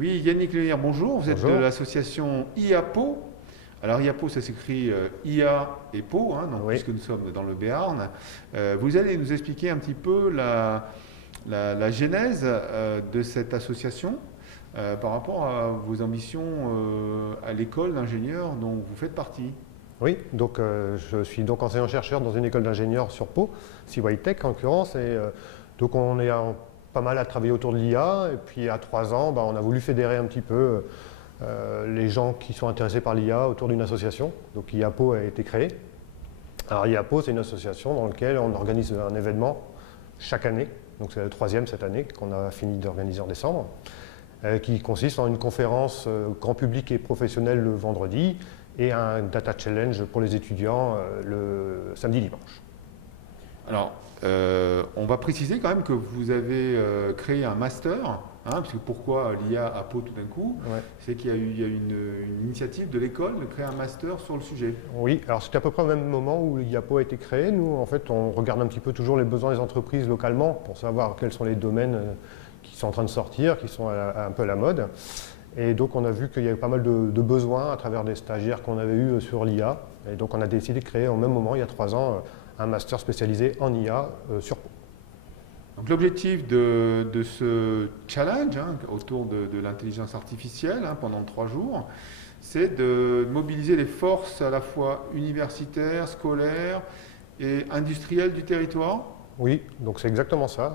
Oui, Yannick Lehir, bonjour. Vous êtes de Bonjour. l'association IAPO. Alors IAPO, ça s'écrit IA et Po, hein, donc, Oui, puisque nous sommes dans le Béarn. Vous allez nous expliquer un petit peu la genèse de cette association par rapport à vos ambitions à l'école d'ingénieurs dont vous faites partie. oui. Donc, je suis donc enseignant-chercheur dans une école d'ingénieurs sur Pau, CY Tech en l'occurrence. Donc, on est pas mal à travailler autour de l'IA. Et puis, à 3 ans, on a voulu fédérer un petit peu les gens qui sont intéressés par l'IA autour d'une association. Donc, IAPO a été créé. Alors, IAPO, c'est une association dans laquelle on organise un événement chaque année. Donc, c'est le troisième cette année qu'on a fini d'organiser en décembre, qui consiste en une conférence grand public et professionnel le vendredi et un data challenge pour les étudiants le samedi-dimanche. Alors, on va préciser quand même que vous avez créé un master, hein, parce que pourquoi l'IA à Pau tout d'un coup, Ouais. c'est qu'il y a une initiative de l'école de créer un master sur le sujet. Oui, alors c'était à peu près au même moment où l'IAPO a été créé. Nous, en fait, on regarde un petit peu toujours les besoins des entreprises localement pour savoir quels sont les domaines qui sont en train de sortir, qui sont un peu à la mode. Et donc, on a vu qu'il y avait pas mal de besoins à travers des stagiaires qu'on avait eus sur l'IA. Et donc, on a décidé de créer au même moment, il y a 3 ans, un master spécialisé en IA sur Pau. Donc l'objectif de ce challenge hein, autour de l'intelligence artificielle pendant 3 jours, c'est de mobiliser les forces à la fois universitaires, scolaires et industrielles du territoire. Oui, donc c'est exactement ça.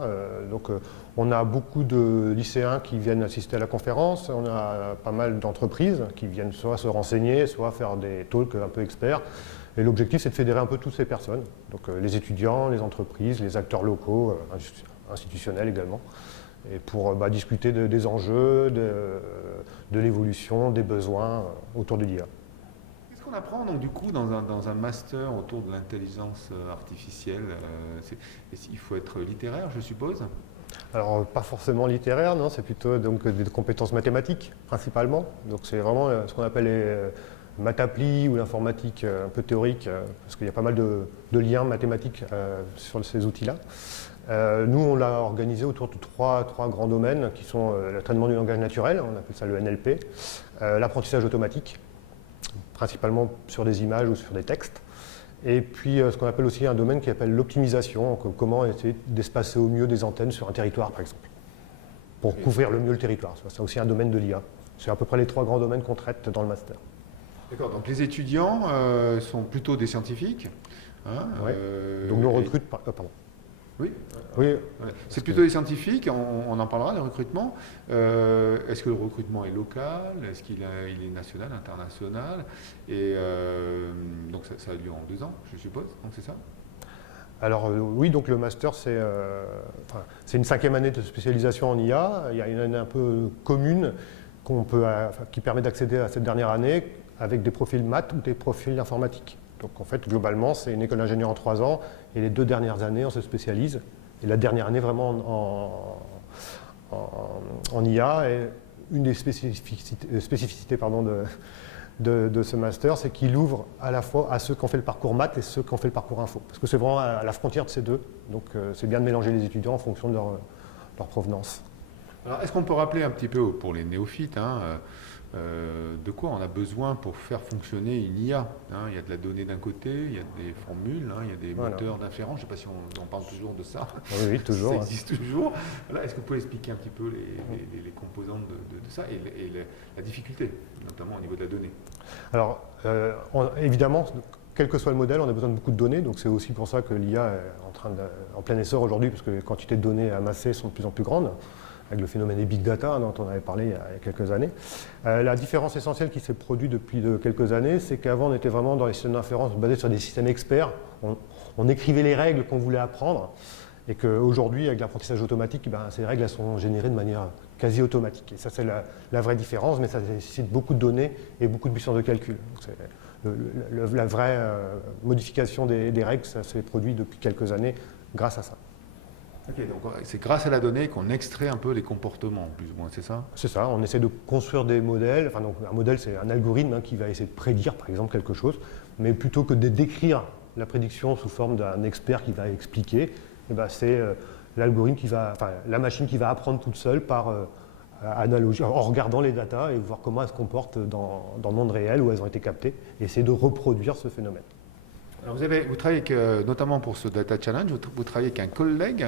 On a beaucoup de lycéens qui viennent assister à la conférence, on a pas mal d'entreprises qui viennent soit se renseigner, soit faire des talks un peu experts. Et l'objectif, c'est de fédérer un peu toutes ces personnes, donc les étudiants, les entreprises, les acteurs locaux, institutionnels également, et pour discuter des enjeux, de l'évolution, des besoins autour de l'IA. Qu'est-ce qu'on apprend donc du coup dans un master autour de l'intelligence artificielle il faut être littéraire, je suppose. Alors, pas forcément littéraire, non, c'est plutôt donc, des compétences mathématiques, principalement. Donc, c'est vraiment ce qu'on appelle les maths-appli ou l'informatique un peu théorique, parce qu'il y a pas mal de liens mathématiques sur ces outils-là. Nous, on l'a organisé autour de trois grands domaines qui sont le traitement du langage naturel, on appelle ça le NLP, l'apprentissage automatique, principalement sur des images ou sur des textes, et puis ce qu'on appelle aussi un domaine qui appelle l'optimisation, donc, comment essayer d'espacer au mieux des antennes sur un territoire, par exemple, pour couvrir le mieux le territoire. C'est aussi un domaine de l'IA. C'est à peu près les 3 grands domaines qu'on traite dans le master. D'accord, donc les étudiants sont plutôt des scientifiques. Hein, Ouais. Donc nous on et- recrute pardon. Oui, Oui, ouais. C'est plutôt des scientifiques, on en parlera, le recrutement. Est-ce que le recrutement est local? Est-ce il est national, international? Et donc ça a lieu en 2 ans, je suppose, donc c'est ça? alors oui, donc le master c'est une 5e année de spécialisation en IA. Il y a une année un peu commune qui permet d'accéder à cette dernière année avec des profils maths ou des profils informatiques. Donc en fait, globalement, c'est une école d'ingénieur en 3 ans et les 2 dernières années, on se spécialise. Et la dernière année, vraiment en IA. Et une des spécificités de ce master, c'est qu'il ouvre à la fois à ceux qui ont fait le parcours maths et ceux qui ont fait le parcours info. Parce que c'est vraiment à la frontière de ces deux. Donc c'est bien de mélanger les étudiants en fonction de leur provenance. Alors, est-ce qu'on peut rappeler un petit peu pour les néophytes de quoi on a besoin pour faire fonctionner une IA hein? Il y a de la donnée d'un côté, il y a des formules, il y a des Voilà. moteurs d'inférence, je ne sais pas si on parle toujours de ça. Oui, oui, toujours. Ça existe toujours. Voilà, est-ce que vous pouvez expliquer un petit peu les composantes de ça et la difficulté, notamment au niveau de la donnée? Alors, évidemment, quel que soit le modèle, on a besoin de beaucoup de données. Donc, c'est aussi pour ça que l'IA est en plein essor aujourd'hui, parce que les quantités de données amassées sont de plus en plus grandes, avec le phénomène des big data dont on avait parlé il y a quelques années. La différence essentielle qui s'est produite depuis quelques années, c'est qu'avant, on était vraiment dans les systèmes d'inférence basés sur des systèmes experts. On écrivait les règles qu'on voulait apprendre, et qu'aujourd'hui, avec l'apprentissage automatique, ces règles elles sont générées de manière quasi automatique. Et ça, c'est la vraie différence, mais ça nécessite beaucoup de données et beaucoup de puissance de calcul. Donc, la vraie modification des règles, ça s'est produit depuis quelques années grâce à ça. Ok, donc c'est grâce à la donnée qu'on extrait un peu les comportements, plus ou moins, c'est ça? C'est ça, on essaie de construire des modèles. Enfin, donc, un modèle, c'est un algorithme qui va essayer de prédire, par exemple, quelque chose, mais plutôt que de décrire la prédiction sous forme d'un expert qui va expliquer, c'est l'algorithme la machine qui va apprendre toute seule en regardant les datas et voir comment elles se comportent dans le monde réel où elles ont été captées, et essayer de reproduire ce phénomène. Alors vous travaillez avec, notamment pour ce Data Challenge, vous travaillez avec un collègue,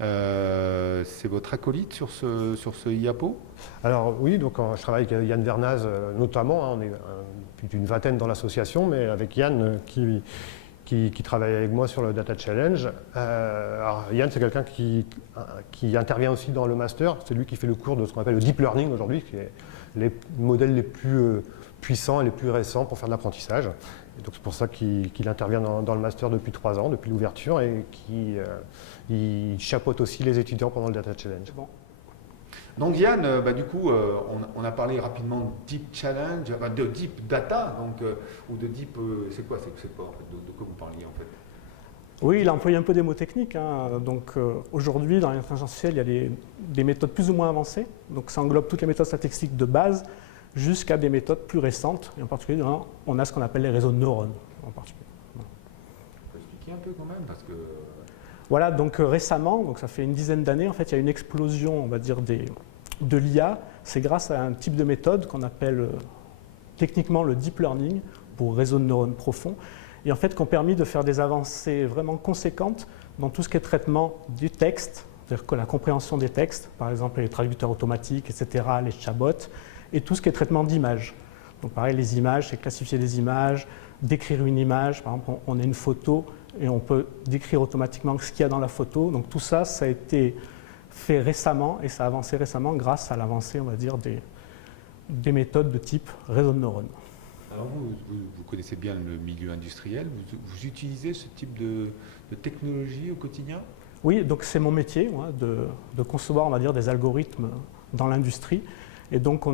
c'est votre acolyte sur ce IAPO? Alors oui, donc je travaille avec Yann Vernaz notamment, hein, on est plus d'une vingtaine dans l'association, mais avec Yann qui travaille avec moi sur le Data Challenge. Alors Yann, c'est quelqu'un qui intervient aussi dans le master, c'est lui qui fait le cours de ce qu'on appelle le Deep Learning aujourd'hui, qui est les modèles les plus puissants et les plus récents pour faire de l'apprentissage. Et donc c'est pour ça qu'il intervient dans le master depuis 3 ans, depuis l'ouverture, et il chapeaute aussi les étudiants pendant le Data Challenge. Bon. Donc Yann, du coup, on a parlé rapidement de Deep Challenge, de Deep Data, donc, ou de Deep, c'est quoi en fait, de quoi vous parliez en fait? Oui, il a employé un peu des mots techniques. Hein. Donc aujourd'hui, dans l'intelligence artificielle, il y a des méthodes plus ou moins avancées. Donc ça englobe toutes les méthodes statistiques de base jusqu'à des méthodes plus récentes. Et en particulier, on a ce qu'on appelle les réseaux de neurones. En particulier. Voilà. On peut expliquer un peu quand même parce que... Voilà, donc récemment, donc ça fait une dizaine d'années, en fait, il y a une explosion, on va dire, de l'IA. C'est grâce à un type de méthode qu'on appelle techniquement le deep learning, pour réseau de neurones profonds, et en fait qui ont permis de faire des avancées vraiment conséquentes dans tout ce qui est traitement du texte, c'est-à-dire que la compréhension des textes, par exemple les traducteurs automatiques, etc., les chatbots, et tout ce qui est traitement d'images. Donc pareil, les images, c'est classifier des images, décrire une image, par exemple on a une photo, et on peut décrire automatiquement ce qu'il y a dans la photo. Donc tout ça, ça a été fait récemment et ça a avancé récemment grâce à l'avancée, on va dire, des méthodes de type réseau de neurones. Alors vous connaissez bien le milieu industriel, vous utilisez ce type de technologie au quotidien? Oui, donc c'est mon métier, moi, de concevoir, on va dire, des algorithmes dans l'industrie. Et donc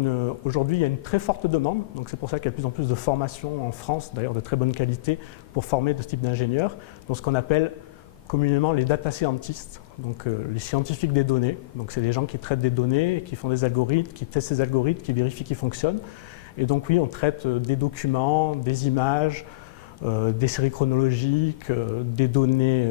aujourd'hui, il y a une très forte demande, donc c'est pour ça qu'il y a de plus en plus de formations en France, d'ailleurs de très bonne qualité, pour former de ce type d'ingénieurs, dans ce qu'on appelle communément les data scientists, donc les scientifiques des données. Donc c'est des gens qui traitent des données, qui font des algorithmes, qui testent ces algorithmes, qui vérifient qu'ils fonctionnent. Et donc oui, on traite des documents, des images, des séries chronologiques, des données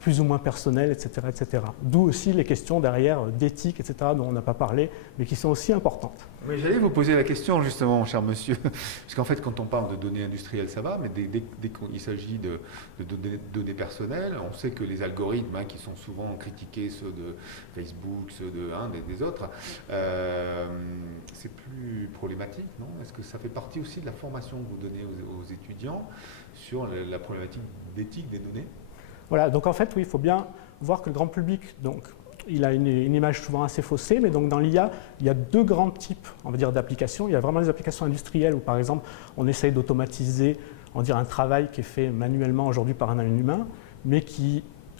plus ou moins personnelles, etc., etc. D'où aussi les questions derrière d'éthique, etc., dont on n'a pas parlé, mais qui sont aussi importantes. Mais j'allais vous poser la question justement, mon cher monsieur, parce qu'en fait, quand on parle de données industrielles, ça va, mais dès qu'il s'agit de données personnelles, on sait que les algorithmes, qui sont souvent critiqués, ceux de Facebook, ceux des autres, c'est plus problématique, non? Est-ce que ça fait partie aussi de la formation que vous donnez aux étudiants sur la problématique d'éthique des données? Voilà, donc en fait, oui, il faut bien voir que le grand public, donc, il a une image souvent assez faussée, mais donc dans l'IA, il y a 2 grands types, on va dire, d'applications. Il y a vraiment les applications industrielles où, par exemple, on essaye d'automatiser, on va dire, un travail qui est fait manuellement aujourd'hui par un humain, mais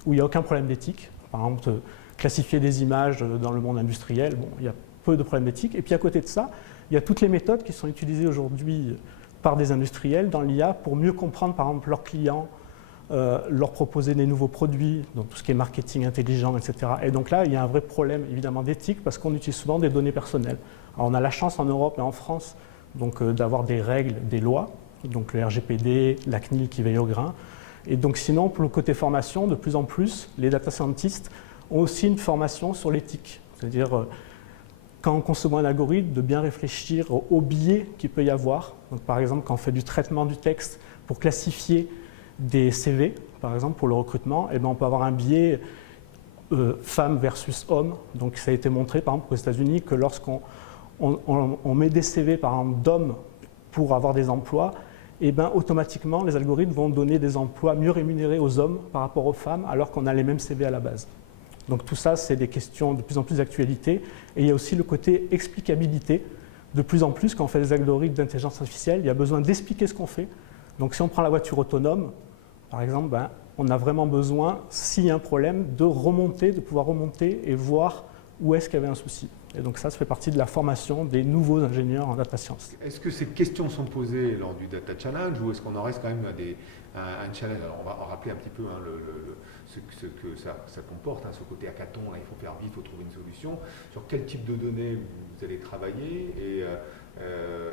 où il n'y a aucun problème d'éthique. Par exemple, classifier des images dans le monde industriel, bon, il y a peu de problèmes d'éthique. Et puis à côté de ça, il y a toutes les méthodes qui sont utilisées aujourd'hui par des industriels dans l'IA pour mieux comprendre, par exemple, leurs clients, leur proposer des nouveaux produits, donc tout ce qui est marketing intelligent, etc. Et donc là, il y a un vrai problème évidemment d'éthique parce qu'on utilise souvent des données personnelles. Alors on a la chance en Europe et en France donc, d'avoir des règles, des lois, donc le RGPD, la CNIL qui veille au grain. Et donc sinon, pour le côté formation, de plus en plus, les data scientists ont aussi une formation sur l'éthique. C'est-à-dire, quand on conçoit un algorithme, de bien réfléchir aux biais qu'il peut y avoir. Donc, par exemple, quand on fait du traitement du texte pour classifier des CV, par exemple, pour le recrutement, eh bien, on peut avoir un biais femme versus homme. Donc ça a été montré, par exemple, aux États-Unis, que lorsqu'on met des CV, par exemple, d'hommes pour avoir des emplois, eh bien, automatiquement, les algorithmes vont donner des emplois mieux rémunérés aux hommes par rapport aux femmes, alors qu'on a les mêmes CV à la base. Donc tout ça, c'est des questions de plus en plus d'actualité. Et il y a aussi le côté explicabilité. De plus en plus, quand on fait des algorithmes d'intelligence artificielle, il y a besoin d'expliquer ce qu'on fait. Donc si on prend la voiture autonome, par exemple, on a vraiment besoin, s'il y a un problème, de pouvoir remonter et voir où est-ce qu'il y avait un souci. Et donc ça fait partie de la formation des nouveaux ingénieurs en data science. Est-ce que ces questions sont posées lors du Data Challenge ou est-ce qu'on en reste quand même à un challenge? Alors on va rappeler un petit peu ce que ça comporte, ce côté hackathon, là, il faut faire vite, il faut trouver une solution. Sur quel type de données vous allez travailler et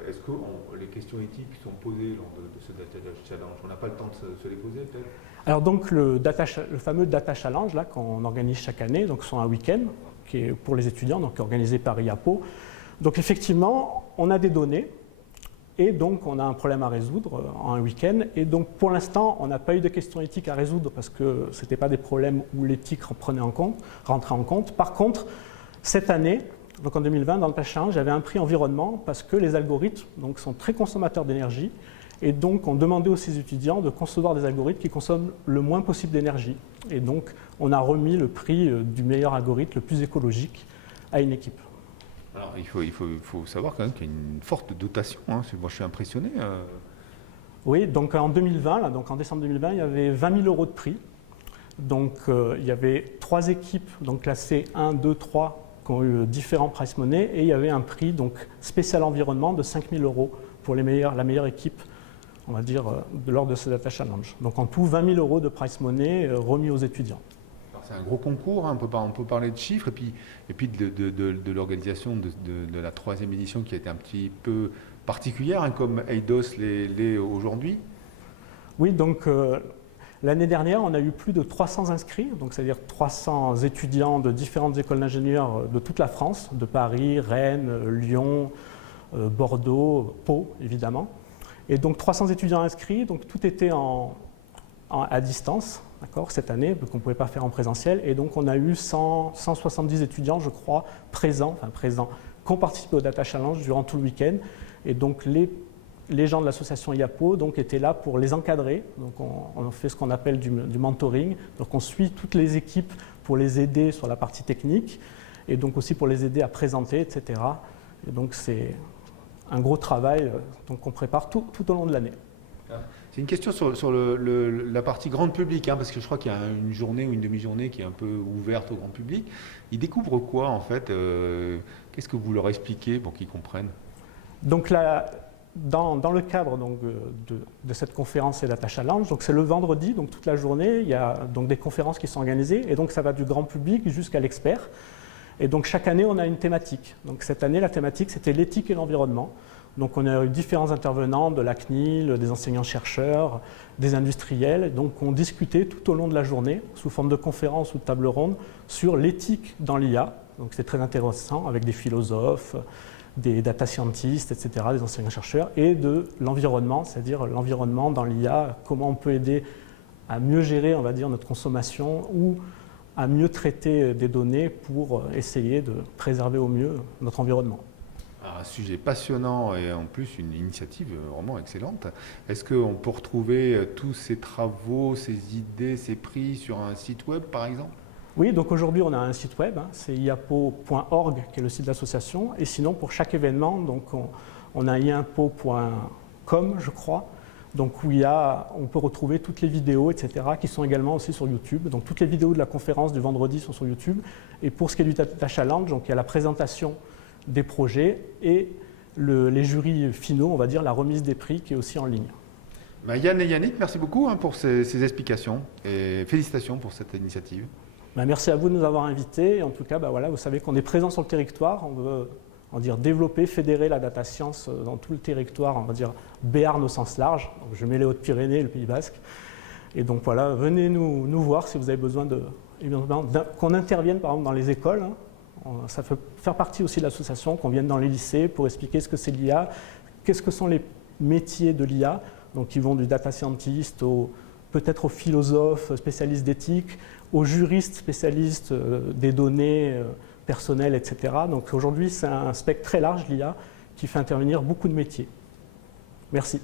est-ce que les questions éthiques sont posées lors de ce Data Challenge? On n'a pas le temps de se les poser peut-être? Alors donc le fameux Data Challenge là, qu'on organise chaque année, donc sur un week-end, qui est pour les étudiants, donc organisé par IAPO. Donc effectivement, on a des données et donc on a un problème à résoudre en un week-end. Et donc pour l'instant, on n'a pas eu de questions éthiques à résoudre parce que ce n'était pas des problèmes où l'éthique rentrait en compte. Par contre, cette année, donc en 2020, dans le Data Challenge, j'avais un prix environnement parce que les algorithmes donc, sont très consommateurs d'énergie. Et donc, on demandait aux étudiants de concevoir des algorithmes qui consomment le moins possible d'énergie. Et donc, on a remis le prix du meilleur algorithme, le plus écologique, à une équipe. Alors, il faut savoir quand même qu'il y a une forte dotation. Hein. Moi, je suis impressionné. Oui, donc en 2020, là, donc en décembre 2020, il y avait 20 000 € de prix. Donc, il y avait 3 équipes, donc classées 1, 2, 3, qui ont eu différents price money. Et il y avait un prix donc, spécial environnement de 5 000 € pour la meilleure équipe, on va dire, lors de ce Data Challenge. Donc en tout, 20 000 € de price money remis aux étudiants. C'est un gros concours, hein. On peut parler de chiffres et puis de l'organisation de la 3e édition qui a été un petit peu particulière, hein, comme Eidos l'est aujourd'hui. Oui, donc l'année dernière, on a eu plus de 300 inscrits, donc c'est-à-dire 300 étudiants de différentes écoles d'ingénieurs de toute la France, de Paris, Rennes, Lyon, Bordeaux, Pau, évidemment. Et donc 300 étudiants inscrits, donc tout était à distance, d'accord, cette année, qu'on ne pouvait pas faire en présentiel. Et donc on a eu 170 étudiants, je crois, présents, qui ont participé au Data Challenge durant tout le week-end. Et donc les gens de l'association IAPO donc, étaient là pour les encadrer. Donc on fait ce qu'on appelle du mentoring. Donc on suit toutes les équipes pour les aider sur la partie technique et donc aussi pour les aider à présenter, etc. Et donc c'est un gros travail qu'on prépare tout au long de l'année. C'est une question sur la partie grand public, hein, parce que je crois qu'il y a une journée ou une demi-journée qui est un peu ouverte au grand public. Ils découvrent quoi en fait? Qu'est-ce que vous leur expliquez pour qu'ils comprennent? Donc là, dans le cadre donc, de cette conférence et Data Challenge, donc c'est le vendredi, donc toute la journée, il y a donc des conférences qui sont organisées et donc ça va du grand public jusqu'à l'expert. Et donc chaque année, on a une thématique. Donc cette année, la thématique, c'était l'éthique et l'environnement. Donc on a eu différents intervenants de la CNIL, des enseignants-chercheurs, des industriels. Donc on discutait tout au long de la journée, sous forme de conférences ou de table ronde, sur l'éthique dans l'IA. Donc c'est très intéressant avec des philosophes, des data scientists, etc., des enseignants-chercheurs, et de l'environnement, c'est-à-dire l'environnement dans l'IA, comment on peut aider à mieux gérer, on va dire, notre consommation ou à mieux traiter des données pour essayer de préserver au mieux notre environnement. Un sujet passionnant et en plus une initiative vraiment excellente. Est-ce qu'on peut retrouver tous ces travaux, ces idées, ces prix sur un site web par exemple? Oui, donc aujourd'hui on a un site web, c'est iapo.org qui est le site de l'association. Et sinon pour chaque événement, donc on a iapo.com je crois, donc où on peut retrouver toutes les vidéos, etc., qui sont également aussi sur YouTube. Donc toutes les vidéos de la conférence du vendredi sont sur YouTube. Et pour ce qui est du Data Challenge, donc il y a la présentation des projets et les jurys finaux, on va dire la remise des prix qui est aussi en ligne. Yann et Yannick, merci beaucoup pour ces explications et félicitations pour cette initiative. Merci à vous de nous avoir invités. Et en tout cas, voilà, vous savez qu'on est présent sur le territoire. On veut développer, fédérer la data science dans tout le territoire, on va dire Béarn au sens large. Donc, je mets les Hautes-Pyrénées et le Pays Basque. Et donc voilà, venez nous voir si vous avez besoin qu'on intervienne par exemple dans les écoles. Ça fait faire partie aussi de l'association, qu'on vienne dans les lycées pour expliquer ce que c'est l'IA, qu'est-ce que sont les métiers de l'IA, donc qui vont du data scientist peut-être aux philosophes spécialistes d'éthique, aux juristes spécialistes des données personnelles, etc. Donc aujourd'hui, c'est un spectre très large, l'IA, qui fait intervenir beaucoup de métiers. Merci.